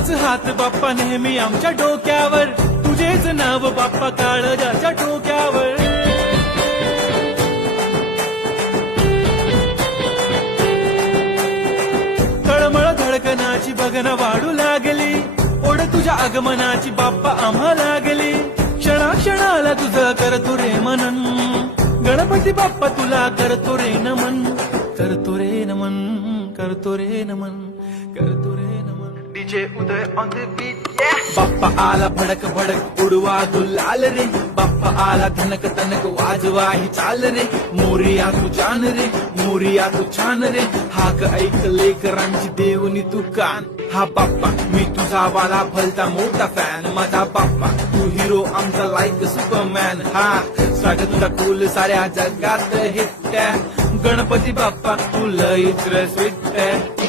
तुझाच हात बाप्पा नेहमी आमच्या डोक्यावर, तुझेच नाव बाप्पा काळजाच्या टोक्यावर. तळमळ धडकनाची बघन वाढू लागली, ओढ तुझ्या आगमनाची बाप्पा आम्हा लागली. क्षणाक्षणाला तुझं करतो रे मनन, गणपती बाप्पा तुला करतो रे नमन, करतो रे नमन, करतो रे नमन, करतो रे नमन. DJ Uday on the beat. Bappa आला भडक भडक उडवा गुलाल रे, बाप्पा आला धनक तनक वाजवा ही चाल रे. मोरिया तू जान रे, मोरिया तू छान रे, हाक ऐक लेकरांची देवनी तू कान. हा बाप्पा मी तुझा वाला भलता मोठा फॅन, माझा बाप्पा तू हिरो आमचा लाईक सुपरमॅन. हा स्वागत तुझा कूल साऱ्या जगात हिट, गणपती बाप्पा तू लईच स्वीट.